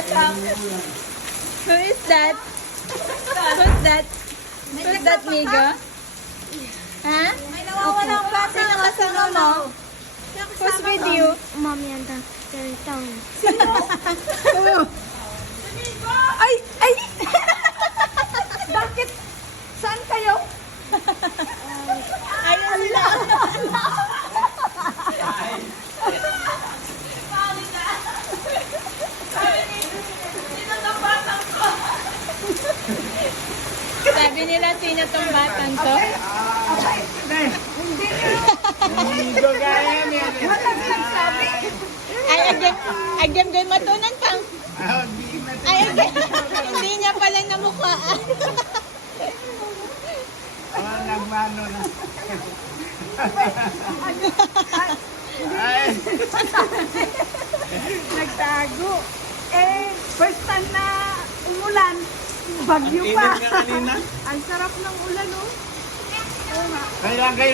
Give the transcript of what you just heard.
Who is that? Who's that? Who's that, Migo? Ha? May nawawala ang bata. Sino kasama mo? Who's with you? Mommy and Dr. Tong. Ay! Ay! Bakit? Saan kayo? Ayun lang. Sabi nila, sino tong batang to? Hindi ko kaya yan. Ay, agam gay matunan pang. Ay, hindi niya pala namukhaan. Nagmano na. Ay. Nagtago. First time na umulan. Bagyo pa. Init nga kanina. Ang sarap ng ulan, oh. Kailangan kayo